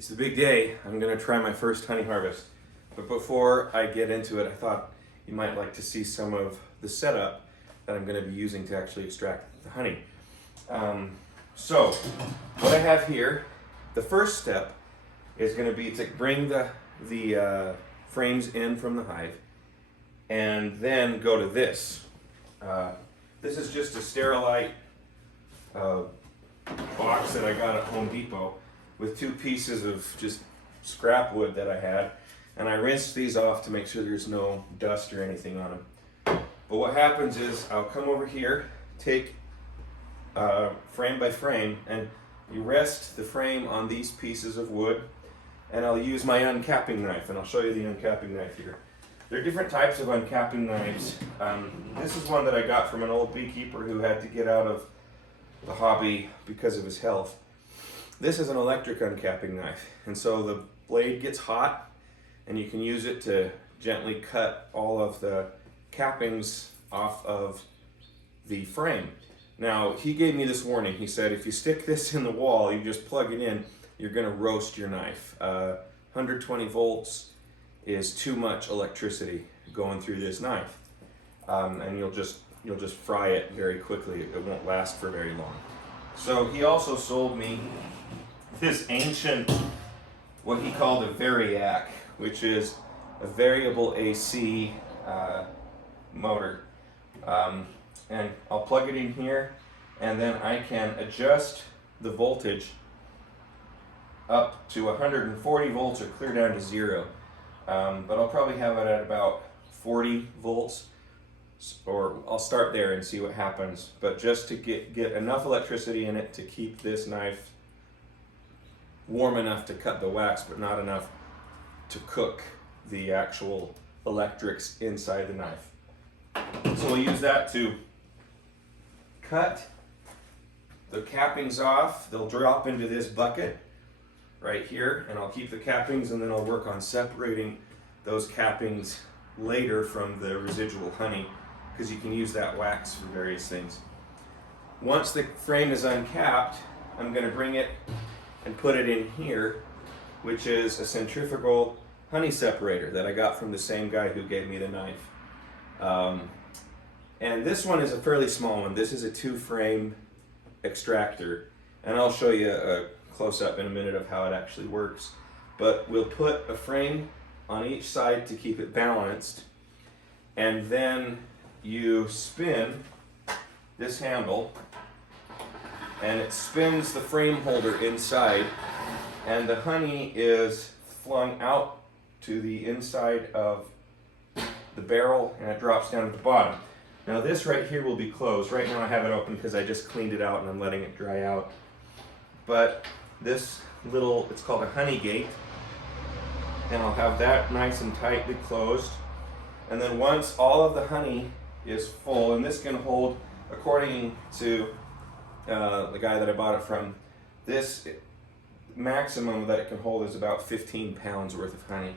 It's the big day. I'm gonna try my first honey harvest. But before I get into it, I thought you might like to see some of the setup that I'm gonna be using to actually extract the honey. So what I have here, the first step is gonna be to bring the frames in from the hive and then go to this. This is just a Sterilite box that I got at Home Depot with 2 pieces of just scrap wood that I had, and I rinsed these off to make sure there's no dust or anything on them. But what happens is I'll come over here, take frame by frame, and you rest the frame on these pieces of wood, and I'll use my uncapping knife, and I'll show you the uncapping knife here. There are different types of uncapping knives. This is one that I got from an old beekeeper who had to get out of the hobby because of his health. This is an electric uncapping knife, and so the blade gets hot and you can use it to gently cut all of the cappings off of the frame. Now, he gave me this warning. He said if you stick this in the wall, you just plug it in, you're gonna roast your knife. 120 volts is too much electricity going through this knife, and you'll just fry it very quickly. It won't last for very long. So he also sold me this ancient, what he called a Variac, which is a variable AC motor. And I'll plug it in here, and then I can adjust the voltage up to 140 volts or clear down to 0. But I'll probably have it at about 40 volts, or I'll start there and see what happens. But just to get enough electricity in it to keep this knife warm enough to cut the wax, but not enough to cook the actual electrics inside the knife. So we'll use that to cut the cappings off. They'll drop into this bucket right here, and I'll keep the cappings, and then I'll work on separating those cappings later from the residual honey, because you can use that wax for various things. Once the frame is uncapped, I'm going to bring it and put it in here, which is a centrifugal honey separator that I got from the same guy who gave me the knife. And this one is a fairly small one. This is a 2-frame extractor, and I'll show you a close-up in a minute of how it actually works. But we'll put a frame on each side to keep it balanced, and then you spin this handle, and it spins the frame holder inside, and the honey is flung out to the inside of the barrel, and it drops down at the bottom. Now this right here will be closed. Right now I have it open because I just cleaned it out and I'm letting it dry out. But this little, it's called a honey gate, and I'll have that nice and tightly closed. And then once all of the honey is full, and this can hold, according to the guy that I bought it from, this maximum that it can hold is about 15 pounds worth of honey.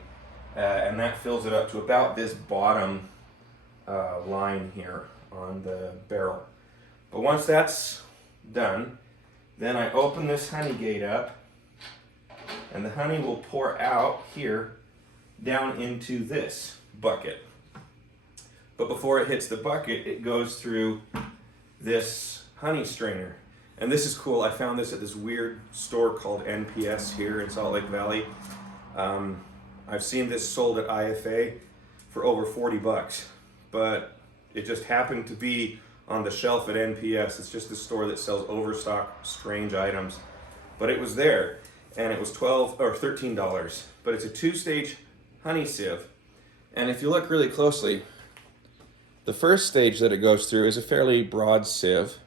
And that fills it up to about this bottom line here on the barrel. But once that's done, then I open this honey gate up, and the honey will pour out here down into this bucket. But before it hits the bucket, it goes through this honey strainer. And this is cool. I found this at this weird store called NPS here in Salt Lake Valley. I've seen this sold at IFA for over 40 bucks, but it just happened to be on the shelf at NPS. It's just a store that sells overstock, strange items. But it was there, and it was $12 or $13. But it's a 2-stage honey sieve. And if you look really closely, the first stage that it goes through is a fairly broad sieve.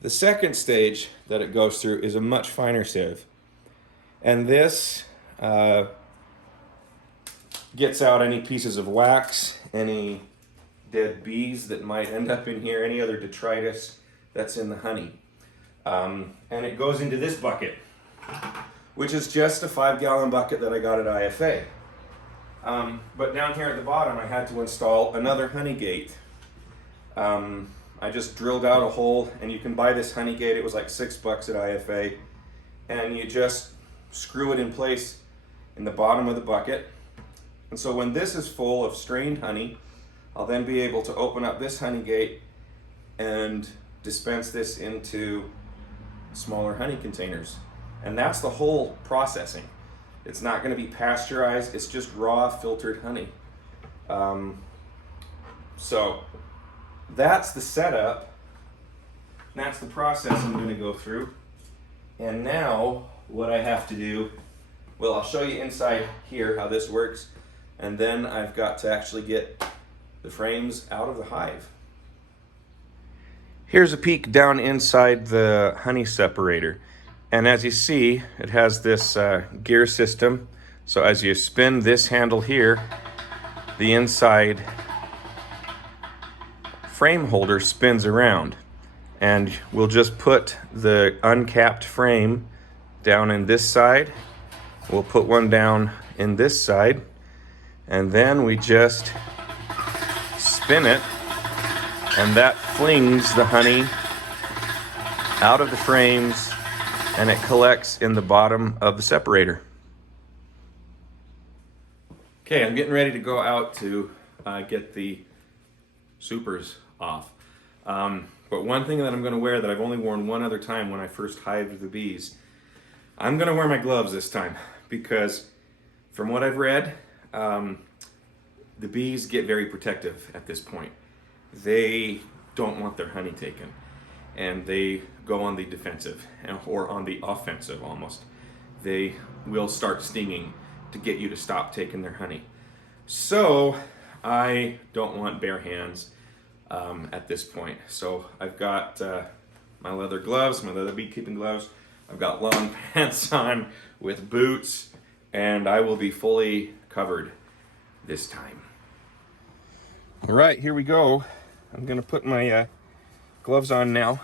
The second stage that it goes through is a much finer sieve. And this gets out any pieces of wax, any dead bees that might end up in here, any other detritus that's in the honey. And it goes into this bucket, which is just a 5-gallon bucket that I got at IFA. But down here at the bottom, I had to install another honey gate. I just drilled out a hole, and you can buy this honey gate. It was like $6 at IFA, and you just screw it in place in the bottom of the bucket. And so when this is full of strained honey, I'll then be able to open up this honey gate and dispense this into smaller honey containers. And that's the whole processing. It's not going to be pasteurized, it's just raw filtered honey. So that's the setup, that's the process I'm going to go through. And now what I have to do, well, I'll show you inside here how this works, and then I've got to actually get the frames out of the hive. Here's a peek down inside the honey separator. And as you see, it has this gear system. So as you spin this handle here, the inside frame holder spins around. And we'll just put the uncapped frame down in this side. We'll put one down in this side. And then we just spin it, and that flings the honey out of the frames, and it collects in the bottom of the separator. Okay, I'm getting ready to go out to get the supers off. But one thing that I'm going to wear that I've only worn one other time when I first hived the bees, I'm going to wear my gloves this time, because from what I've read, the bees get very protective at this point. They don't want their honey taken, and they go on the defensive, or on the offensive almost. They will start stinging to get you to stop taking their honey. So I don't want bare hands at this point. So I've got my leather gloves, my leather beekeeping gloves. I've got long pants on with boots, and I will be fully covered this time. All right, here we go. I'm gonna put my gloves on now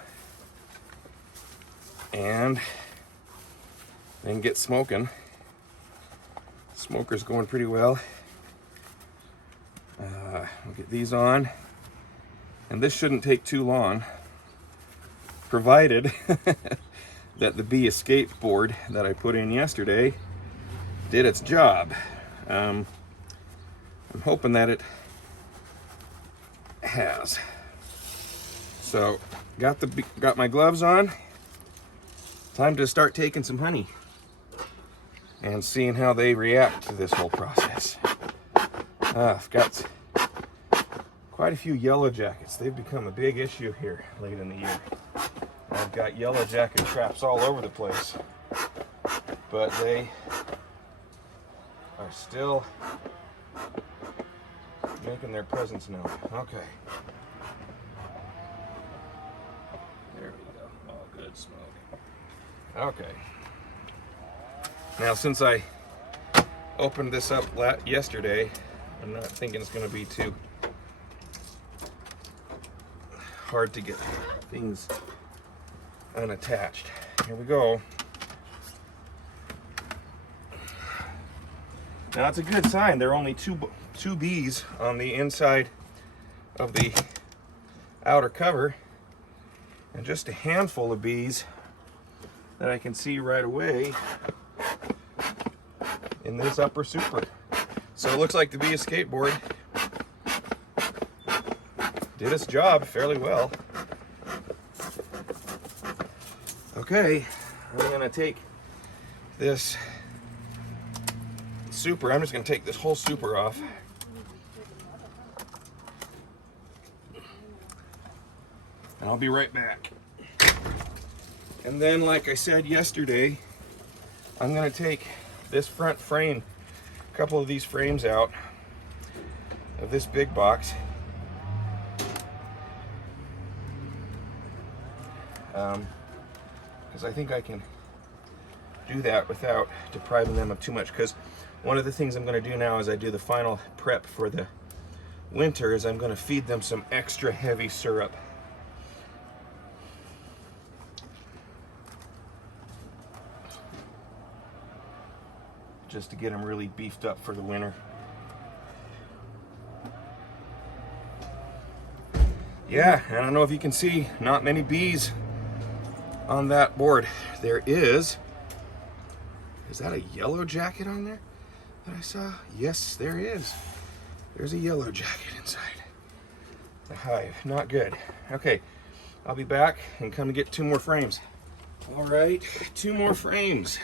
and then get smoking. Smoker's going pretty well. We'll get these on, and this shouldn't take too long, provided that the bee escape board that I put in yesterday did its job. I'm hoping that it has. So got my gloves on. Time to start taking some honey and seeing how they react to this whole process. I've got quite a few yellow jackets. They've become a big issue here late in the year. I've got yellow jacket traps all over the place, but they are still making their presence known. Okay. There we go. Oh, good smoke. Okay. Now, since I opened this up yesterday, I'm not thinking it's going to be too hard to get things unattached. Here we go. Now, it's a good sign. There are only two bees on the inside of the outer cover, and just a handful of bees that I can see right away in this upper super. So it looks like the bee escape board did its job fairly well. Okay, I'm gonna take this super, I'm just gonna take this whole super off. And I'll be right back. And then, like I said yesterday, I'm gonna take this front frame, a couple of these frames out of this big box. Because I think I can do that without depriving them of too much. Because one of the things I'm going to do now as I do the final prep for the winter is I'm going to feed them some extra heavy syrup. Just to get them really beefed up for the winter. Yeah, I don't know if you can see, not many bees on that board. There is Is that a yellow jacket on there that I saw? Yes, there is. There's a yellow jacket inside the hive. Not good. Okay, I'll be back and come to get 2 more frames. All right, 2 more frames.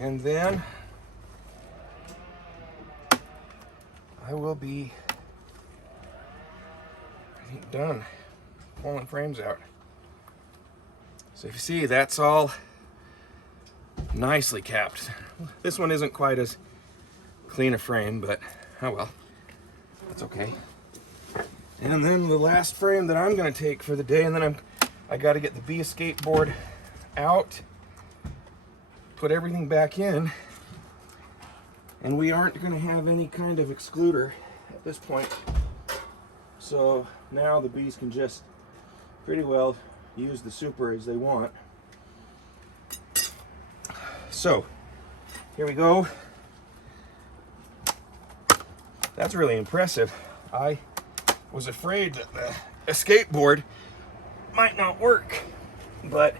And then I will be done pulling frames out. So if you see, that's all nicely capped. This one isn't quite as clean a frame, but oh well, that's okay. And then the last frame that I'm gonna take for the day, and then I gotta get the bee escape board out, put everything back in, and we aren't gonna have any kind of excluder at this point. So now the bees can just pretty well use the super as they want. So here we go. That's really impressive. I was afraid that the escape board might not work, but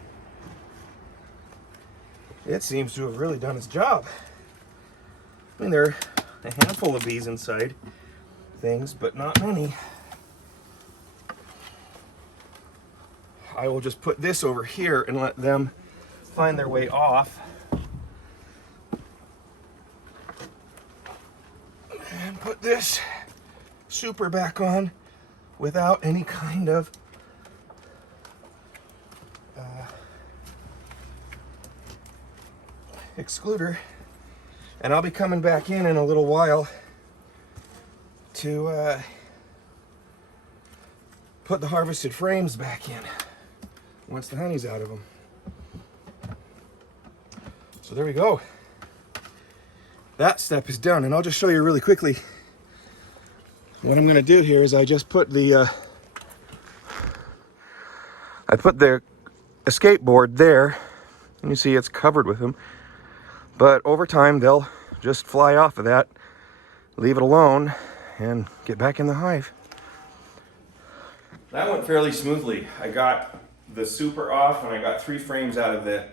it seems to have really done its job. I mean, there are a handful of bees inside things, but not many. I will just put this over here and let them find their way off. And put this super back on without any kind of excluder. And I'll be coming back in a little while to put the harvested frames back in once the honey's out of them. So there we go. That step is done, and I'll just show you really quickly. What I'm going to do here is I just put the escape board there, and you see it's covered with them. But over time, they'll just fly off of that, leave it alone, and get back in the hive. That went fairly smoothly. I got the super off, and I got 3 frames out of the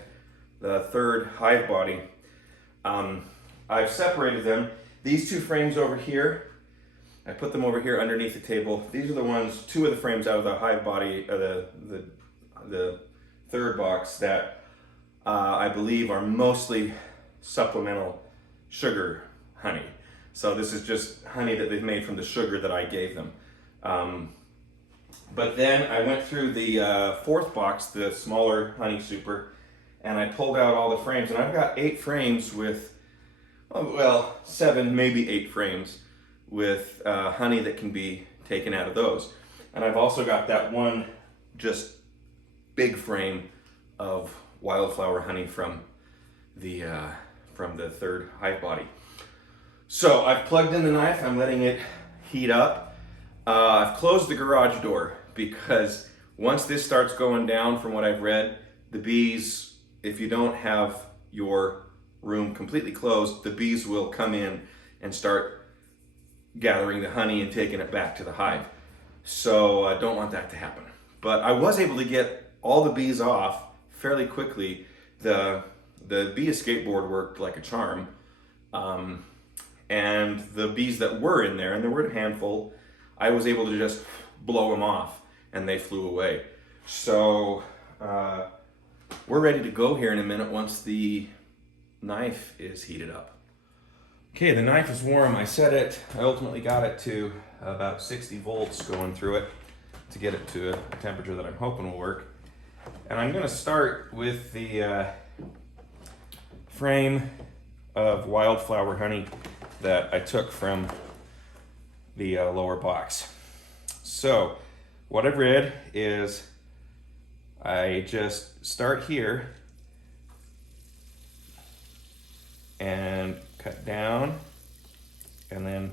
3rd hive body. I've separated them. These 2 frames over here, I put them over here underneath the table. These are the ones, 2 of the frames out of the hive body, the 3rd box that I believe are mostly supplemental sugar honey. So this is just honey that they've made from the sugar that I gave them. But then I went through the 4th box, the smaller honey super, and I pulled out all the frames, and I've got 8 frames with, well, 7, maybe 8 frames with honey that can be taken out of those. And I've also got that one just big frame of wildflower honey from the 3rd hive body. So I've plugged in the knife, I'm letting it heat up. I've closed the garage door because once this starts going down, from what I've read, the bees, if you don't have your room completely closed, the bees will come in and start gathering the honey and taking it back to the hive. So I don't want that to happen. But I was able to get all the bees off fairly quickly. The bee escape board worked like a charm. And the bees that were in there, and there were a handful, I was able to just blow them off and they flew away. So we're ready to go here in a minute once the knife is heated up. Okay, the knife is warm. I ultimately got it to about 60 volts going through it to get it to a temperature that I'm hoping will work. And I'm gonna start with the frame of wildflower honey that I took from the lower box. So what I've read is I just start here and cut down and then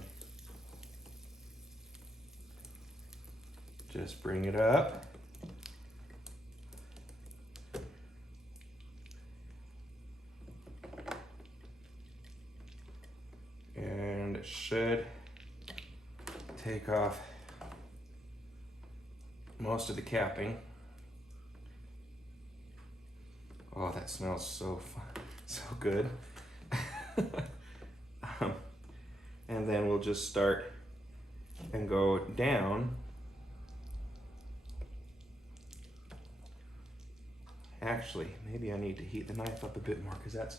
just bring it up. And it should take off most of the capping. Oh, that smells so fun. So good. And then we'll just start and go down. Actually, maybe I need to heat the knife up a bit more because that's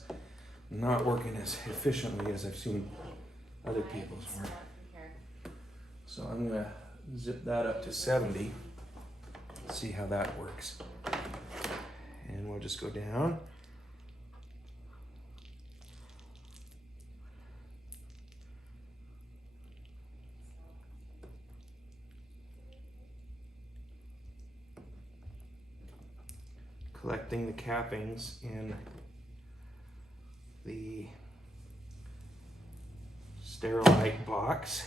not working as efficiently as I've seen other people's work. So I'm gonna zip that up to 70, see how that works. And we'll just go down. Collecting the cappings in the Sterilite box.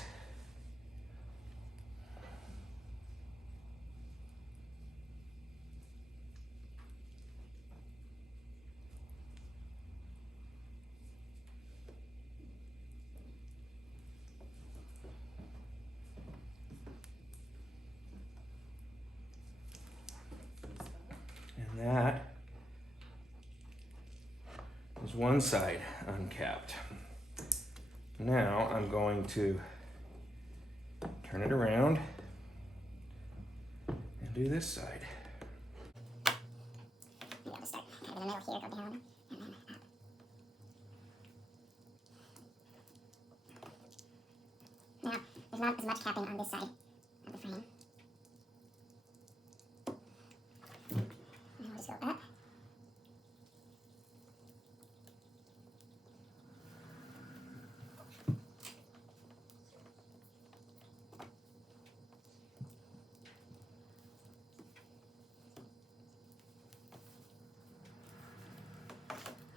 And that is one side uncapped. Now I'm going to turn it around and do this side. Maybe I'll just start kind of in the middle here, go down, and then up. Now, there's not as much capping on this side of the frame. And we'll just go up.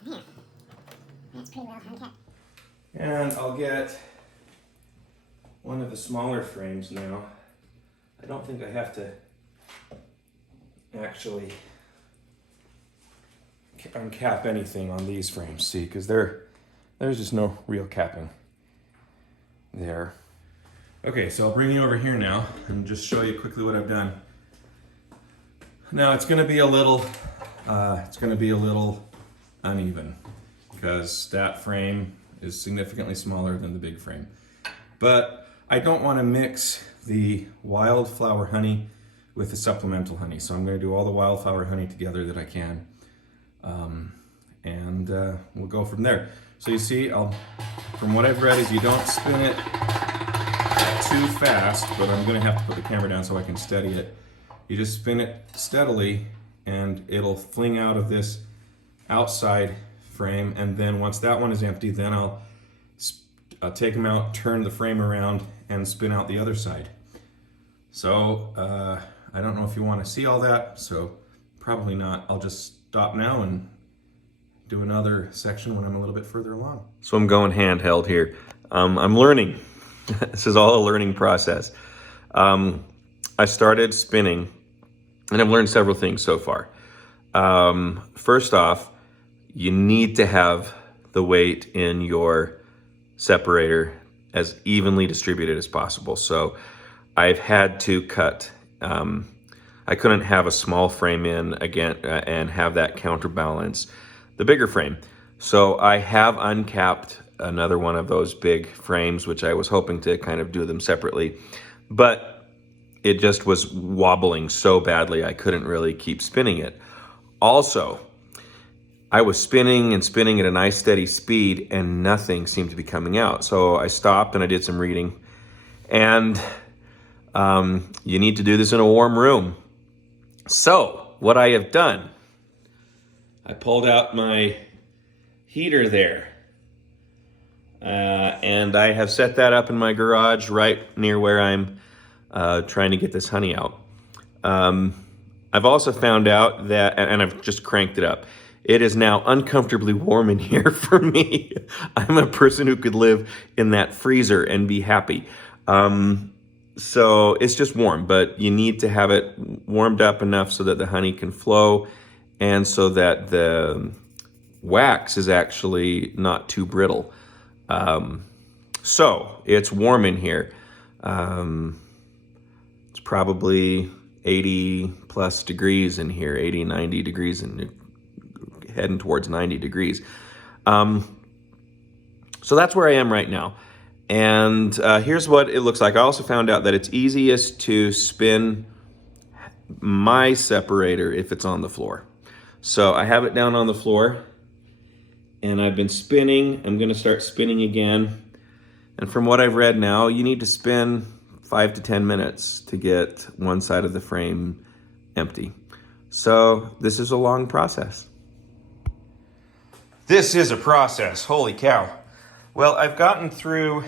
Yeah, that's pretty well uncapped. And I'll get one of the smaller frames now. I don't think I have to actually uncap anything on these frames, see, because there's just no real capping there. Okay, so I'll bring you over here now and just show you quickly what I've done. Now it's going to be a little uneven because that frame is significantly smaller than the big frame. But I don't want to mix the wildflower honey with the supplemental honey, so I'm going to do all the wildflower honey together that I can, and we'll go from there. So you see, from what I've read is you don't spin it too fast, but I'm going to have to put the camera down so I can steady it. You just spin it steadily and it'll fling out of this outside frame, and then once that one is empty, then I'll take them out, turn the frame around, and spin out the other side. So I don't know if you want to see all that, so probably not. I'll just stop now and do another section when I'm a little bit further along. So I'm going handheld here. I'm learning. This is all a learning process. I started spinning, and I've learned several things so far. First off, you need to have the weight in your separator as evenly distributed as possible. So I've had to cut, I couldn't have a small frame in again and have that counterbalance the bigger frame. So I have uncapped another one of those big frames, which I was hoping to kind of do them separately, but it just was wobbling so badly I couldn't really keep spinning it. Also, I was spinning and spinning at a nice steady speed and nothing seemed to be coming out. So I stopped and I did some reading. And you need to do this in a warm room. So what I have done, I pulled out my heater there. And I have set that up in my garage right near where I'm trying to get this honey out. I've also found out that, and I've just cranked it up, it is now uncomfortably warm in here for me. I'm a person who could live in that freezer and be happy. So it's just warm, but you need to have it warmed up enough so that the honey can flow and so that the wax is actually not too brittle. So it's warm in here. It's probably 80 plus degrees in here, 80, 90 degrees, and heading towards 90 degrees. So that's where I am right now. And here's what it looks like. I also found out that it's easiest to spin my separator if it's on the floor. So I have it down on the floor and I've been spinning. I'm gonna start spinning again. And from what I've read now, you need to spin 5 to 10 minutes to get one side of the frame empty. So this is a long process. This is a process, holy cow. Well, I've gotten through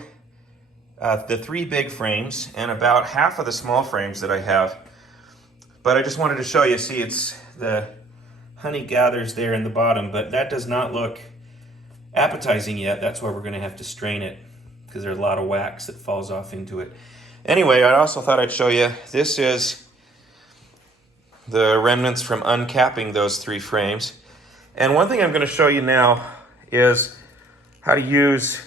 the 3 big frames and about half of the small frames that I have. But I just wanted to show you, see, it's the honey gathers there in the bottom, but that does not look appetizing yet. That's why we're gonna have to strain it because there's a lot of wax that falls off into it. Anyway, I also thought I'd show you, this is the remnants from uncapping those 3 frames. And one thing I'm gonna show you now is how to use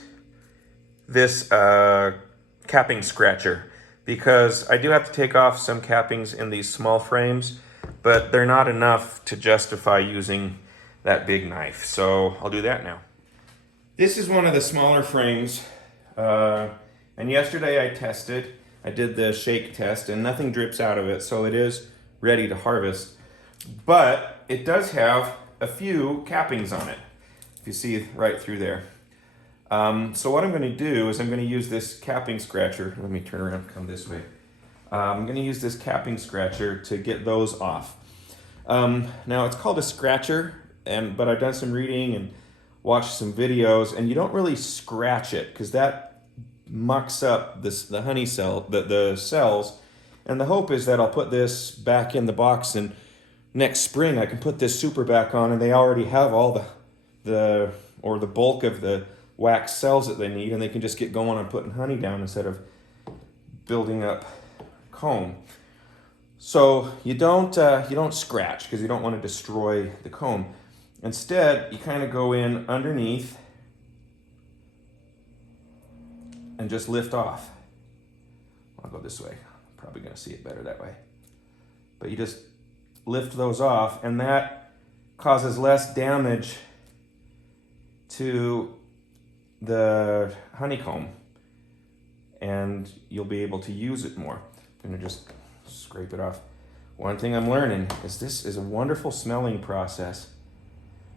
this capping scratcher, because I do have to take off some cappings in these small frames, but they're not enough to justify using that big knife. So I'll do that now. This is one of the smaller frames, and yesterday I did the shake test and nothing drips out of it, so it is ready to harvest. But it does have a few cappings on it, if you see right through there. So what I'm going to do is I'm going to use this capping scratcher. Let me turn around, come this way. I'm going to use this capping scratcher to get those off. Now it's called a scratcher, but I've done some reading and watched some videos, and you don't really scratch it because that mucks up the honey cell, the cells. And the hope is that I'll put this back in the box, and next spring I can put this super back on, and they already have all the bulk of the wax cells that they need, and they can just get going on putting honey down instead of building up comb. So you don't scratch because you don't want to destroy the comb. Instead, you kind of go in underneath and just lift off. I'll go this way. Probably going to see it better that way. But you just lift those off, and that causes less damage to the honeycomb, and you'll be able to use it more. I'm going to just scrape it off. One thing I'm learning is this is a wonderful smelling process.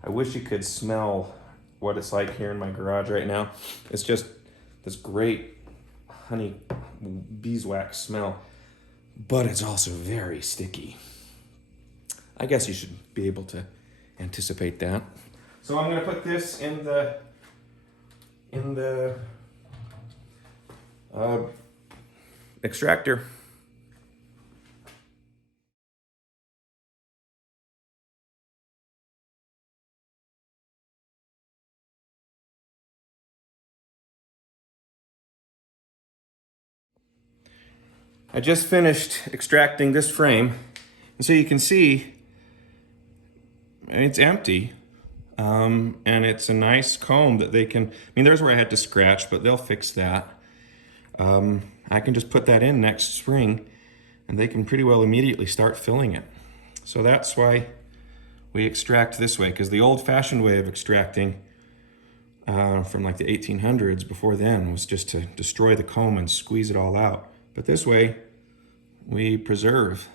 I wish you could smell what it's like here in my garage right now. It's just this great honey beeswax smell, but it's also very sticky. I guess you should be able to anticipate that. So I'm going to put this in the extractor. I just finished extracting this frame, and so you can see it's empty. And it's a nice comb that they can, I mean, there's where I had to scratch, but they'll fix that. I can just put that in next spring, and they can pretty well immediately start filling it. So that's why we extract this way, because the old-fashioned way of extracting from like the 1800s before then was just to destroy the comb and squeeze it all out. But this way, we preserve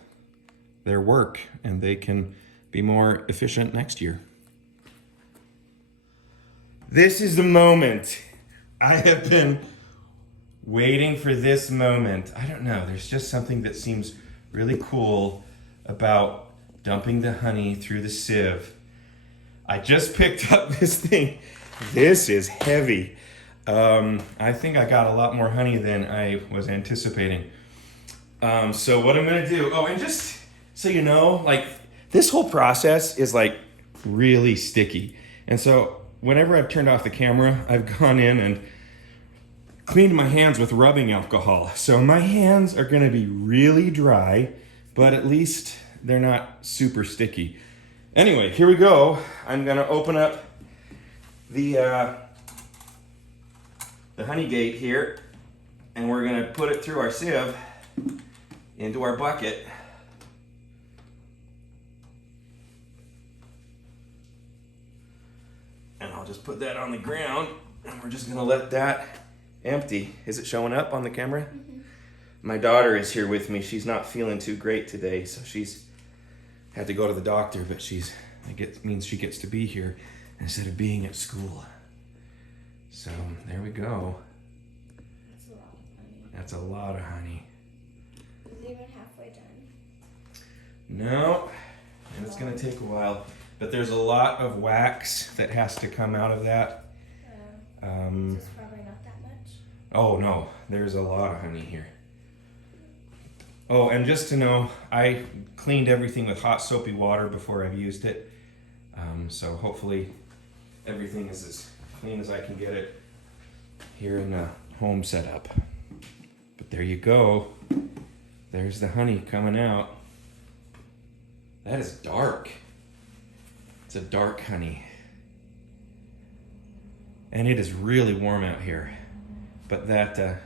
their work, and they can be more efficient next year. This is the moment. I have been waiting for this moment. I don't know, there's just something that seems really cool about dumping the honey through the sieve. I just picked up this thing. This is heavy. I think I got a lot more honey than I was anticipating. So what I'm gonna do, and just so you know, like this whole process is like really sticky. And so whenever I've turned off the camera, I've gone in and cleaned my hands with rubbing alcohol. So my hands are gonna be really dry, but at least they're not super sticky. Anyway, here we go. I'm gonna open up the honey gate here, and we're gonna put it through our sieve into our bucket. And I'll just put that on the ground and we're just gonna let that empty. Is it showing up on the camera? Mm-hmm. My daughter is here with me. She's not feeling too great today, so she's had to go to the doctor, but it means she gets to be here instead of being at school. So there we go. That's a lot of honey. That's a lot of honey. Is it even halfway done? No, and it's gonna take a while, but there's a lot of wax that has to come out of that. So it's probably not that much. Oh no, there's a lot of honey here. Oh, and just to know, I cleaned everything with hot soapy water before I've used it. So hopefully everything is as clean as I can get it here in the home setup. But there you go. There's the honey coming out. That is dark. It's a dark honey. And it is really warm out here. But that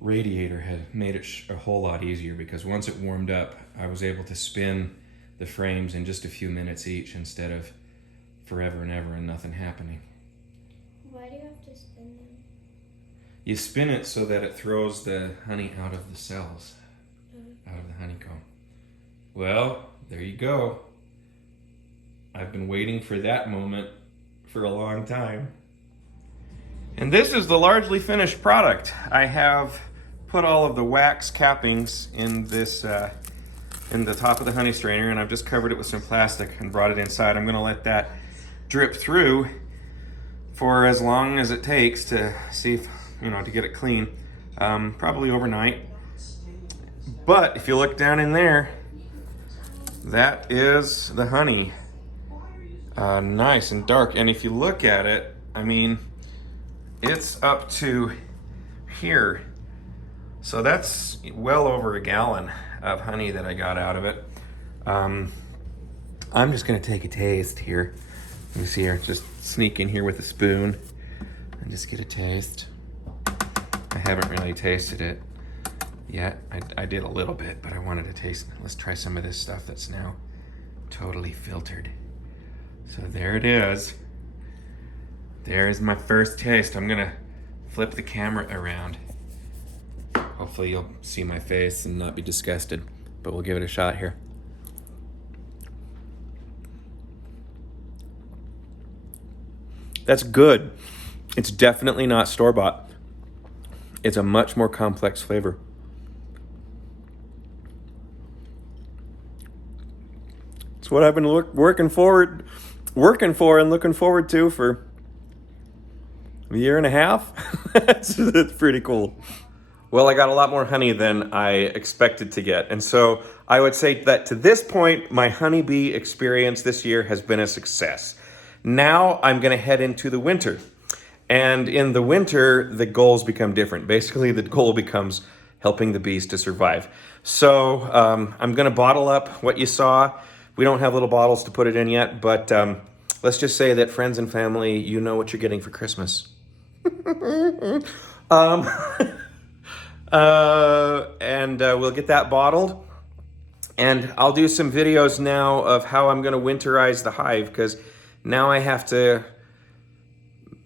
radiator had made it a whole lot easier, because once it warmed up, I was able to spin the frames in just a few minutes each instead of forever and ever and nothing happening. Why do you have to spin them? You spin it so that it throws the honey out of the cells, out of the honeycomb. Well, there you go. I've been waiting for that moment for a long time. And this is the largely finished product. I have put all of the wax cappings in this, in the top of the honey strainer, and I've just covered it with some plastic and brought it inside. I'm gonna let that drip through for as long as it takes to see if, to get it clean, probably overnight. But if you look down in there, that is the honey. Nice and dark. And if you look at it, I mean, it's up to here. So that's well over a gallon of honey that I got out of it. I'm just gonna take a taste here. Let me see here, just sneak in here with a spoon and just get a taste. I haven't really tasted it yet. I did a little bit, but I wanted to taste. Let's try some of this stuff that's now totally filtered. So there it is. There's my first taste. I'm gonna flip the camera around. Hopefully you'll see my face and not be disgusted, but we'll give it a shot here. That's good. It's definitely not store-bought. It's a much more complex flavor. It's what I've been working for and looking forward to for a year and a half. It's pretty cool. Well, I got a lot more honey than I expected to get. And so I would say that to this point, my honeybee experience this year has been a success. Now I'm gonna head into the winter. And in the winter, the goals become different. Basically, the goal becomes helping the bees to survive. So I'm gonna bottle up what you saw. We don't have little bottles to put it in yet, but let's just say that friends and family, you know what you're getting for Christmas. We'll get that bottled. And I'll do some videos now of how I'm gonna winterize the hive, because now I have to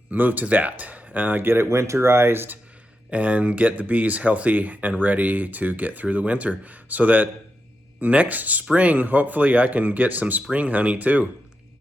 move to that. Get it winterized and get the bees healthy and ready to get through the winter, so that next spring, hopefully I can get some spring honey too.